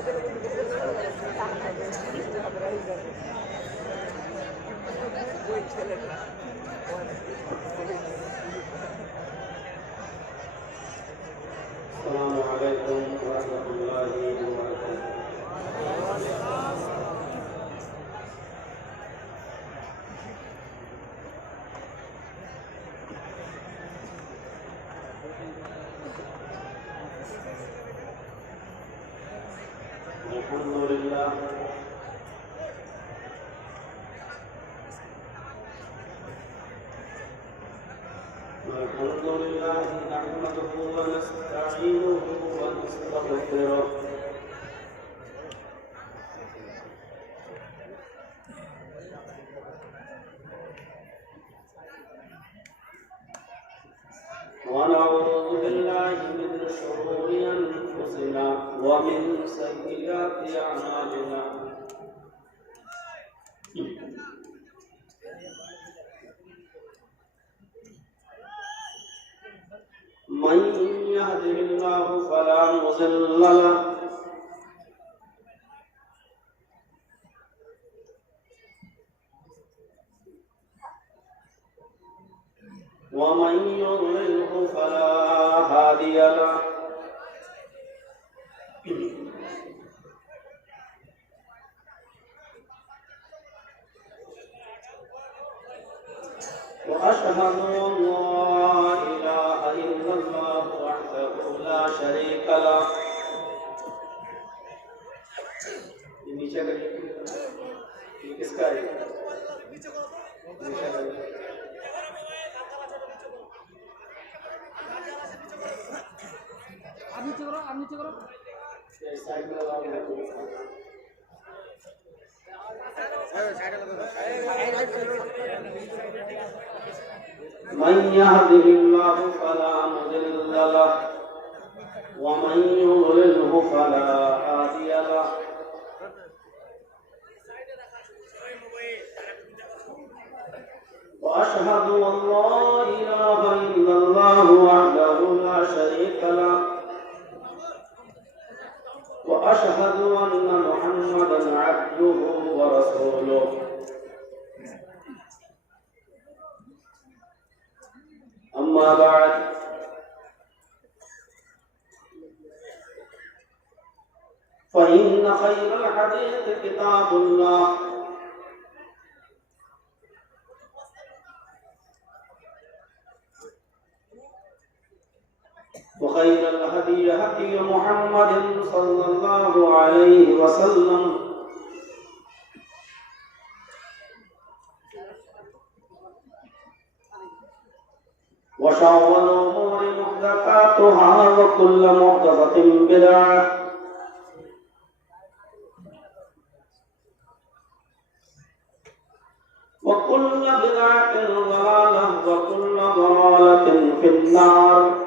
السلام علیکم ورحمۃ اللہ وبرکاتہ۔ الحمدللہ نحمده ونستعينه ونستغفره ونعوذ بالله من شرور أنفسنا ومن سيئات أعمالنا من يهده الله فلا مضل له ومن يضلله فلا هادي له وأشهد أن لا إله إلا الله وحده لا شريك له نیچے کریے یہ کس کا ہے آپ نیچے کرو سائیڈ میں لگاؤ من يهده الله فلا مضل له ومن يضلله فلا هادي له وأشهد أن لا إله إلا الله وحده لا شريك له وأشهد أن محمدا عبده ورسوله أما بعد فإن خير الحديث كتاب الله وخير الهدي هدي محمد صلى الله عليه وسلم وشر الأمور محدثاتها وكل محدثة بدعة وكل بدعة ضلالة وكل ضلالة في النار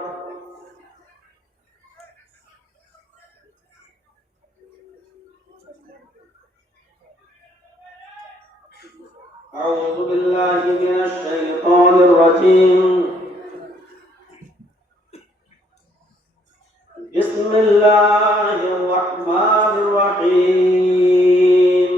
أعوذ بالله من الشيطان الرجيم بسم الله الرحمن الرحيم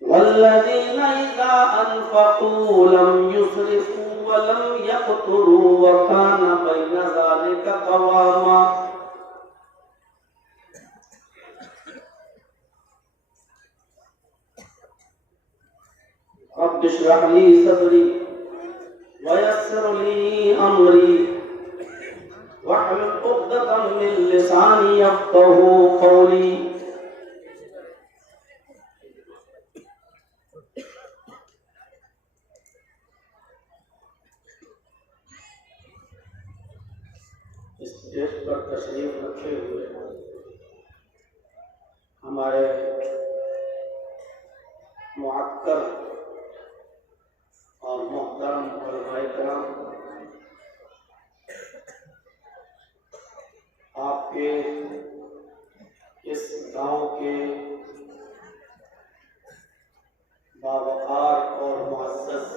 والذين إذا أنفقوا لم يسرفوا ولم يقتروا وكان بين ذلك قواما رب اشرح لي صدري ويسر لي أمري واحلل عقدة من لساني يفقهوا قولي اسٹیج پر تشریف رکھے ہوئے ہمارے معطر اور محترم علماء کرام، آپ کے اس گاؤں کے باوقار اور معزز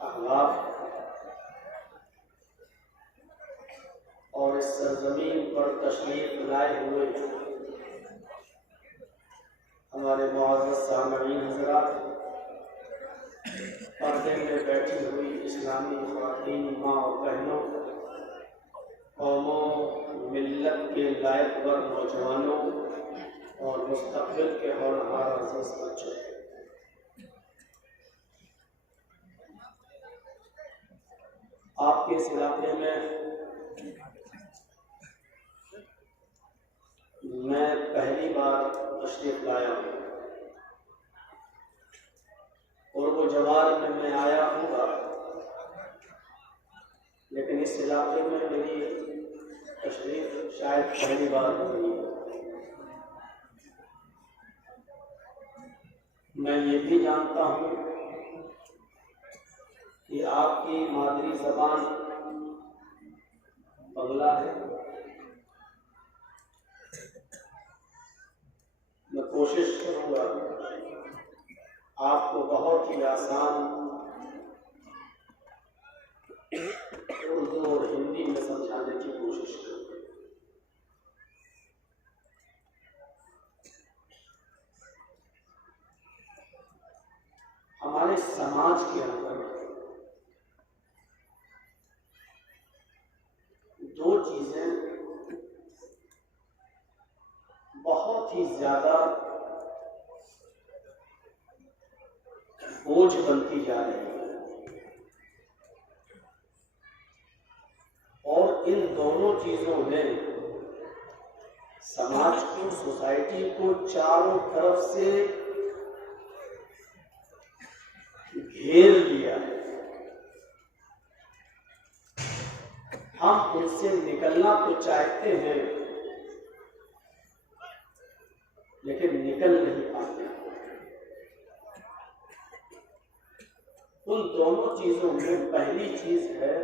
احباب، اور اس سرزمین پر تشریف لائے ہوئے ہمارے معزز سامعین حضرات، پردے میں بیٹھی ہوئی اسلامی خواتین، ماں اور بہنوں، قوموں ملت کے لائق پر نوجوانوں اور مستقبل کے ہونہار عزیز بچوں، آپ کے اس علاقے میں میں پہلی بار تشریف لایا ہوں، اور وہ جوار میں آیا ہوں گا، لیکن اس علاقے میں میری تشریف شاید پہلی بار ہوئی ہے۔ میں یہ بھی جانتا ہوں کہ آپ کی مادری زبان بنگلہ ہے۔ میں کوشش کروں گا آپ کو بہت ہی آسان اردو اور ہندی میں سمجھانے کی کوشش کروں گا۔ ہمارے سماج کے اندر دو چیزیں بہت ہی زیادہ بوجھ بنتی جا رہی ہیں، اور ان دونوں چیزوں نے سماج کو، سوسائٹی کو چاروں طرف سے گھیر لیا ہے۔ ہم ان سے نکلنا تو چاہتے ہیں لیکن نکل نہیں پاتے۔ ان دونوں چیزوں میں پہلی چیز ہے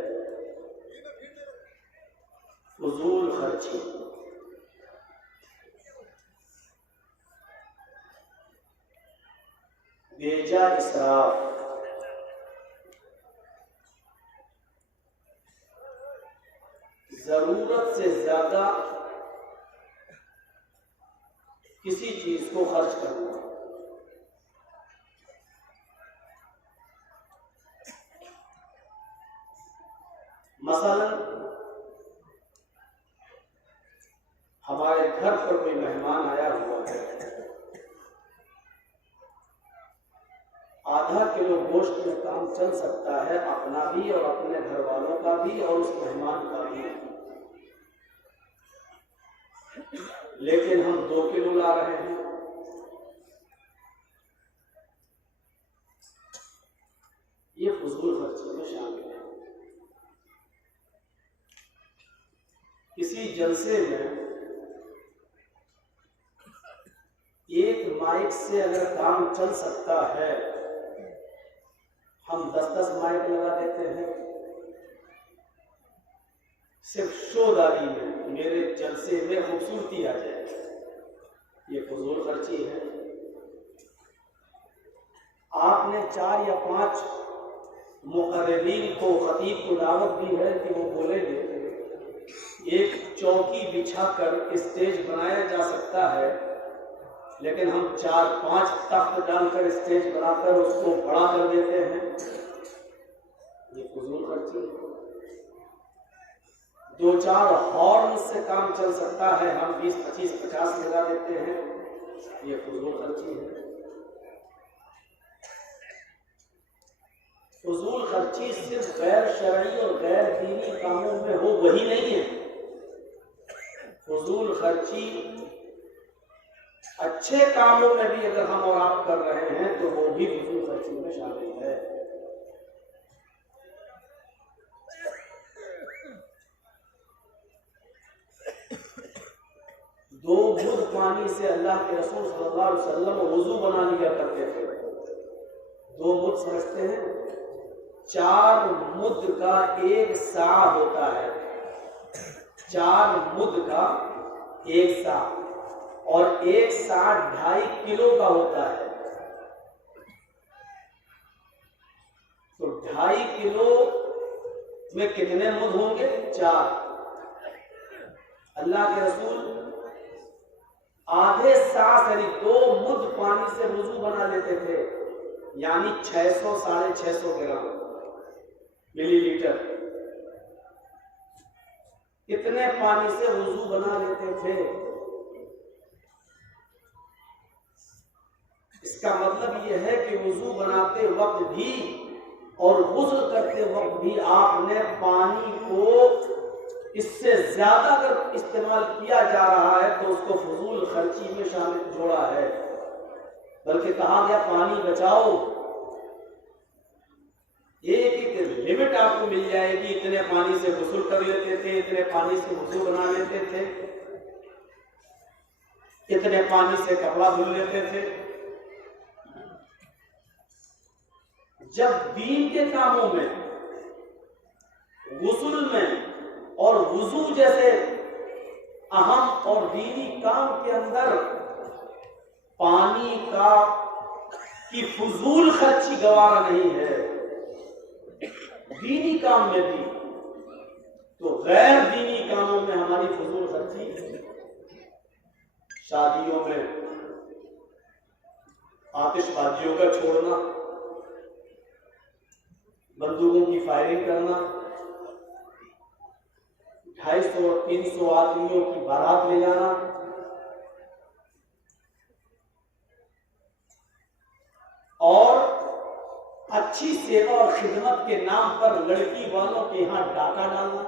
فضول خرچی۔ بیجا اسراف۔ ضرورت سے زیادہ کسی چیز کو خرچ کرنا۔ مثلا ہمارے گھر پر کوئی مہمان آیا ہوا ہے، آدھا کلو گوشت میں کام چل سکتا ہے، اپنا بھی اور اپنے گھر والوں کا بھی اور اس مہمان کا بھی، لیکن ہم 2 کلو لا رہے ہیں۔ یہ فضول خرچی میں شامل ہے۔ کسی جلسے میں ایک مائک سے اگر کام چل سکتا ہے، ہم 10 مائک لگا دیتے ہیں، صرف شوداری میں میرے جلسے میں خوبصورتی آ جائے۔ یہ فضول خرچی ہے۔ آپ نے 4 یا 5 مقررین کو، خطیب کو دعوت دی ہے کہ وہ بولیں گے، ایک چوکی بچھا کر اسٹیج بنایا جا سکتا ہے، لیکن ہم 4-5 تخت ڈال کر اسٹیج بنا کر اس کو بڑا کر دیتے ہیں۔ یہ فضول خرچی ہے۔ 2-4 ہارن سے کام چل سکتا ہے، ہم 20, 25, 50 لگا دیتے ہیں۔ یہ فضول خرچی ہے۔ فضول خرچی صرف غیر شرعی اور غیر دینی کاموں میں ہو وہی نہیں ہے۔ فضول خرچی اچھے کاموں میں بھی اگر ہم اور آپ کر رہے ہیں تو وہ بھی فضول خرچی میں شامل ہے۔ دو مد پانی سے اللہ کے رسول صلی اللہ علیہ وسلم وضو بنا لیا کرتے تھے۔ 2 مد سمجھتے ہیں؟ 4 مد کا 1 سا ہوتا ہے۔ 4 مد کا 1 سا، اور 1 سا 2.5 کلو کا ہوتا ہے۔ تو 2.5 کلو میں کتنے مد ہوں گے؟ 4۔ اللہ کے رسول آدھے ساس یعنی 2 مد پانی سے وضو بنا لیتے تھے، یعنی 600-650 گرام ملی لیٹر، اتنے پانی سے وضو بنا لیتے تھے۔ اس کا مطلب یہ ہے کہ وضو بناتے وقت بھی اور غسل کرتے وقت بھی آپ نے پانی کو اس سے زیادہ اگر استعمال کیا جا رہا ہے تو اس کو فضول خرچی میں شامل جوڑا ہے، بلکہ کہا گیا پانی بچاؤ۔ ایک لمٹ آپ کو مل جائے گی، اتنے پانی سے غسل کر لیتے تھے، اتنے پانی سے وضو بنا لیتے تھے، اتنے پانی سے کپڑا دھل لیتے تھے۔ جب دین کے کاموں میں، غسل میں اور وضو جیسے اہم اور دینی کام کے اندر پانی کی فضول خرچی گوارا نہیں ہے، دینی کام میں بھی، تو غیر دینی کاموں میں ہماری فضول خرچی، شادیوں میں آتش بازیوں کا چھوڑنا، بندوقوں کی فائرنگ کرنا، 250-300 آدمیوں کی بارات لے جانا، اور اچھی سیوا اور خدمت کے نام پر لڑکی والوں کے یہاں ڈاکہ ڈالنا،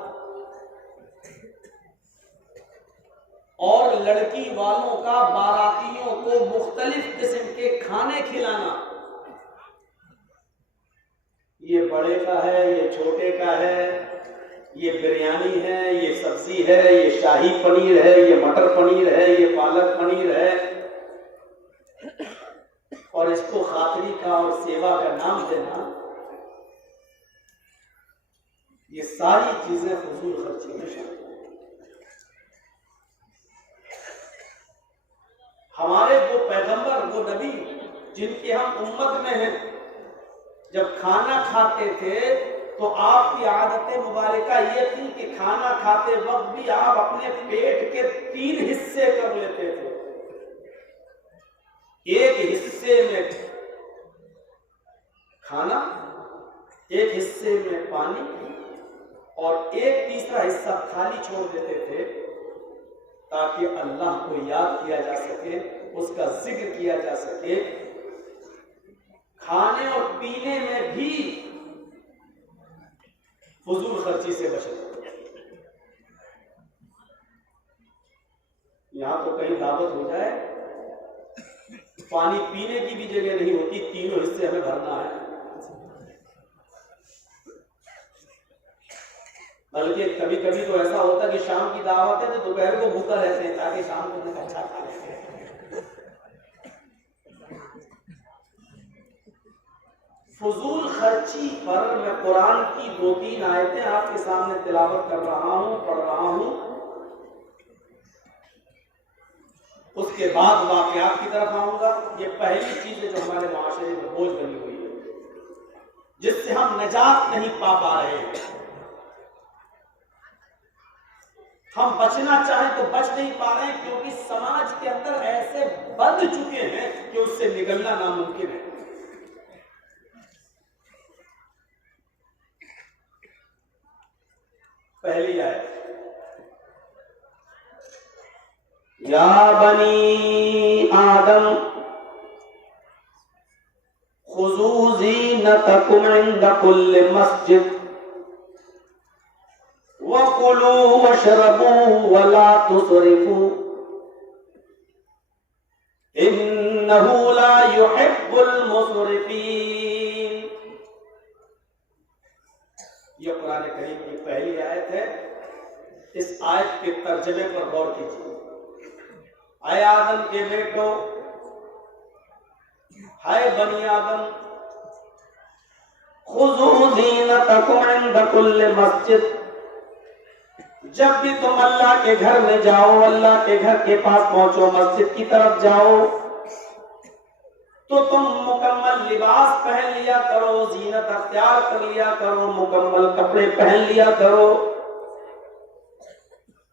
اور لڑکی والوں کا باراتیوں کو مختلف قسم کے کھانے کھلانا، یہ بڑے کا ہے، یہ چھوٹے کا ہے، یہ بریانی ہے، یہ سبزی ہے، یہ شاہی پنیر ہے، یہ مٹر پنیر ہے، یہ پالک پنیر ہے، اور اس کو خاطری کا اور سیوا کا نام دینا، یہ ساری چیزیں فضول خرچی میں شامل ہیں۔ ہمارے وہ پیغمبر، وہ نبی جن کے ہم امت میں ہیں، جب کھانا کھاتے تھے تو آپ کی عادت مبارکہ یہ تھی کہ کھانا کھاتے وقت بھی آپ اپنے پیٹ کے 3 حصے کر لیتے تھے، ایک حصے میں کھانا، ایک حصے میں پانی، اور ایک تیسرا حصہ خالی چھوڑ دیتے تھے تاکہ اللہ کو یاد کیا جا سکے، اس کا ذکر کیا جا سکے۔ کھانے اور پینے میں بھی فضول خرچی سے بچنا۔ یہاں تو کہیں دعوت ہو جائے، پانی پینے کی بھی جگہ نہیں ہوتی، 3 حصے ہمیں بھرنا ہے، بلکہ کبھی کبھی تو ایسا ہوتا ہے کہ شام کی دعوت ہے تو دوپہر کو بھوکا رہتے ہیں تاکہ شام کو کچھ اچھا کھا لیں۔ فضول خرچی پر میں قرآن کی 2-3 آیتیں آپ کے سامنے تلاوت کر رہا ہوں، پڑھ رہا ہوں، اس کے بعد واقعات کی طرف آؤں گا۔ یہ پہلی چیز ہے جو ہمارے معاشرے میں بوجھ بنی ہوئی ہے، جس سے ہم نجات نہیں پا رہے ہیں۔ ہم بچنا چاہیں تو بچ نہیں پا رہے ہیں، کیونکہ سماج کے اندر ایسے بندھ چکے ہیں کہ اس سے نکلنا ناممکن ہے۔ پہلی آیت، یا بنی آدم خذوا زینتکم عند کل مسجد وَكُلُوا وَاشْرَبُوا وَلَا تُسْرِفُوا إِنَّهُ لَا يُحِبُّ الْمُسْرِفِينَ۔ یہ قرآن کریم کی پہلی آیت ہے۔ اس آیت کے ترجمے پر غور کیجیے۔ اے آدم کے بیٹو، اے بنی آدم، خذوا زینتکم عند کل مسجد، جب بھی تم اللہ کے گھر میں جاؤ، اللہ کے گھر کے پاس پہنچو، مسجد کی طرف جاؤ، تو تم مکمل لباس پہن لیا کرو، زینت اختیار کر لیا کرو، مکمل کپڑے پہن لیا کرو۔